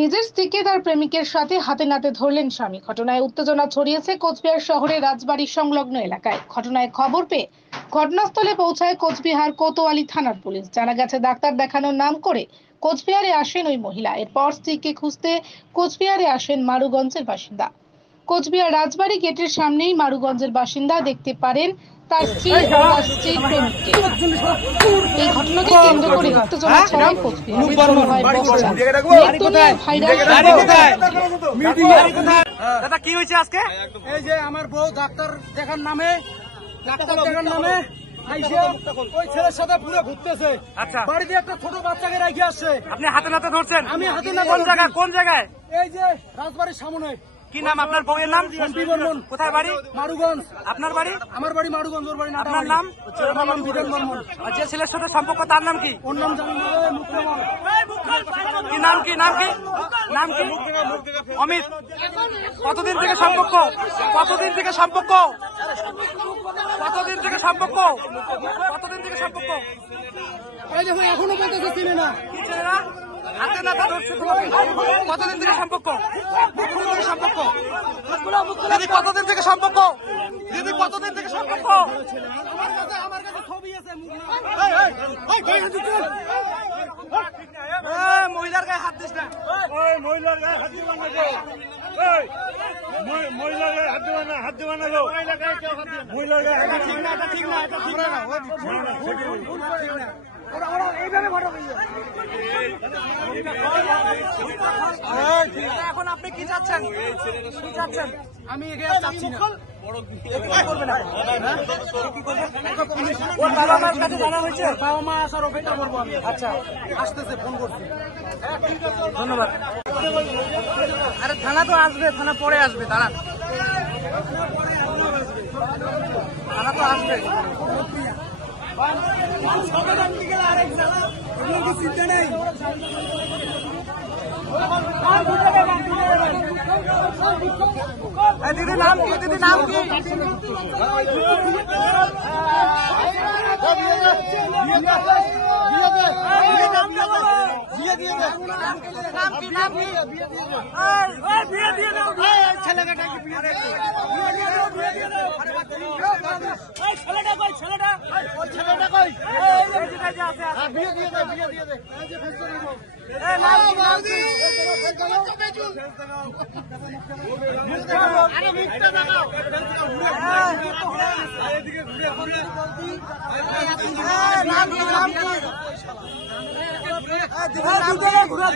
নিজের স্ত্রীকে তার প্রেমিকের সাথে হাতে নাতে ধরলেন স্বামী। ঘটনায় উত্তেজনা ছড়িয়েছে কোচবিহার শহরের রাজবাড়ী সংলগ্ন এলাকায়। ঘটনায় খবর পেয়ে ঘটনাস্থলে পৌঁছায় কোচবিহার কোতোয়ালি থানার পুলিশ। জানা গেছে, ডাক্তার দেখানোর নাম করে কোচবিহারে আসেন ওই মহিলা। এরপর স্ত্রীকে খুঁজতে কোচবিহারে আসেন মারুগঞ্জের বাসিন্দা। কোচবিহার রাজবাড়ী গেটের সামনেই মারুগঞ্জের বাসিন্দা দেখতে পারেন তার স্ত্রী ও তার স্ত্রীর প্রেমিককে। এই ঘটনাকে কেন্দ্র করে উত্তেজনা ছড়ায় দাদা কি হয়েছে আজকে? এই যে আমার বউ ডাক্তার দেখার নামে ওই ছেলের সাথে পুরো ঘুরতেছে। আচ্ছা, বাড়িতে একটা ছোট বাচ্চাকে রেখে আসছে। আপনি হাতে নাতে ধরছেন? আমি হাতে নাতে। কোন জায়গায়? এই যে রাজবাড়ির সামনে। কি নাম আপনার বউয়ের নাম? শম্পি বর্মন। কোথায় বাড়ি? মারুগঞ্জ। আপনার বাড়ি? আমার বাড়ি মারুগঞ্জ। ওর বাড়ি না। আপনার নাম? আমার নাম বিধান বর্মন। আর যে ছেলের সাথে সম্পর্ক তার নাম কি? ওর নাম জানি না। মুক্তমল। কি নাম কি? নাম কি? নাম কি? অমিত। কতদিন থেকে সম্পর্ক? কতদিন থেকে সম্পর্ক? কতদিন থেকে সম্পর্ক? কতদিন থেকে সম্পর্ক? এই দেখো এখনো বলতেছে চিনে না। কি চেনে না? হাতে নাতে ধরছে তোমাকে। কতদিন থেকে সম্পর্ক? কতদিন থেকে সম্পর্ক? দিদি কতদিন থেকে সম্পর্ক? দিদি কতদিন থেকে সম্পর্ক? আমার কাছে ছবি আছে। মহিলার গায়ে হাত দিস না। মহিলার গায়ে হাত দিবা না গো। মহিলার গায়ে হাত দিবা না, হাত দিবা না গো। মহিলার গায়ে হাত দিবা না। এটা ঠিক না, এটা ঠিক না। এখন আপনি কি চাচ্ছেন? কি চাচ্ছেন? আমি এখানে চাচ্ছি না। ওর বাবা মার কাছে জানা হয়েছে? বাবা মা আসার অপেক্ষা করবো আমি। আচ্ছা, আসতেছে, ফোন করছি। ধন্যবাদ। আরে থানা তো আসবে, থানা পরে আসবে, দাঁড়ান। থানা তো আসবে। চিন্তা নেই। দিদি নাম কি? দিদি নাম কি? ঘুরা